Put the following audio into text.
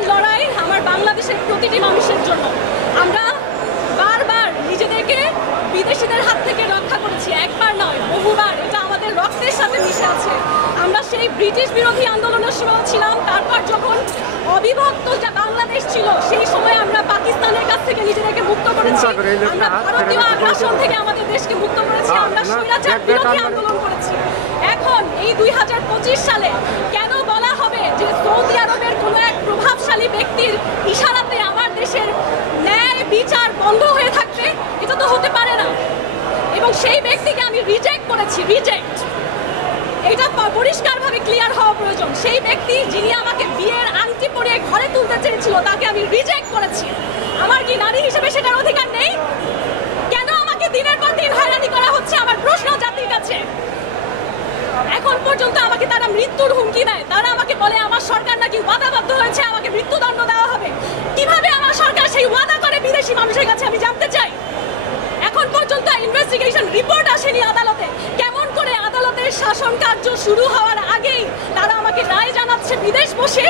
আমার লড়াই আমার বাংলাদেশের প্রতিটি মানুষের জন্য। আমরা বারবার নিজেদেরকে বিদেশিদের হাত থেকে রক্ষা করেছি, একবার নয় বহুবার। এটা আমাদের রক্তের সাথে মিশে আছে। আমরা সেই ব্রিটিশ বিরোধী আন্দোলনের সময় ছিলাম, তারপর যখন অবিভক্ত বাংলাদেশ ছিল সেই সময় আমরা পাকিস্তানের কাছ থেকে নিজেদেরকে মুক্ত করেছি, আমরা ভারতীয় আগ্রাসন থেকে আমাদের দেশকে মুক্ত করেছি, আমরা স্বৈরাচার বিরোধী আন্দোলন করেছি। এখন এই 2025 সালে কেন বলা হবে যে সৌদি আরবের কোনো এক প্রভাবশালী ব্যক্তির ইশারাতে আমার দেশের ন্যায় বিচার বন্ধ হয়ে থাকবে? এটা তো হতে পারে না। এবং সেই ব্যক্তিকে আমি রিজেক্ট করেছি, রিজেক্ট। এটা পরিষ্কারভাবে ক্লিয়ার হওয়া প্রয়োজন। সেই ব্যক্তি যিনি আমাকে বিয়ের আংটি পরিয়ে ঘরে তুলতে চেয়েছিল তাকে আমি রিজেক্ট করেছি। আমার কি নারী হিসেবে সেটার অধিকার নেই? কেন আমাকে দিনের পর দিন হয়রানি করা হচ্ছে? আমার প্রশ্ন জাতির কাছে। এখন পর্যন্ত আমাকে তারা মৃত্যুর হুমকি দেয়। তারা আমাকে বলে আমার সরকার নাকি ওয়াদাবদ্ধ হয়েছে, আমাকে মৃত্যুদণ্ড দেওয়া হবে। কিভাবে আমার সরকার সেই ওয়াদা করে বিদেশি মানুষের কাছে? আমি জানতে চাই। এখন পর্যন্ত ইনভেস্টিগেশন রিপোর্ট আসেনি আদালতে। কেমন করে আদালতের শাসন কার্য শুরু হওয়ার আগেই তারা আমাকে রায় জানাচ্ছে বিদেশ বসে?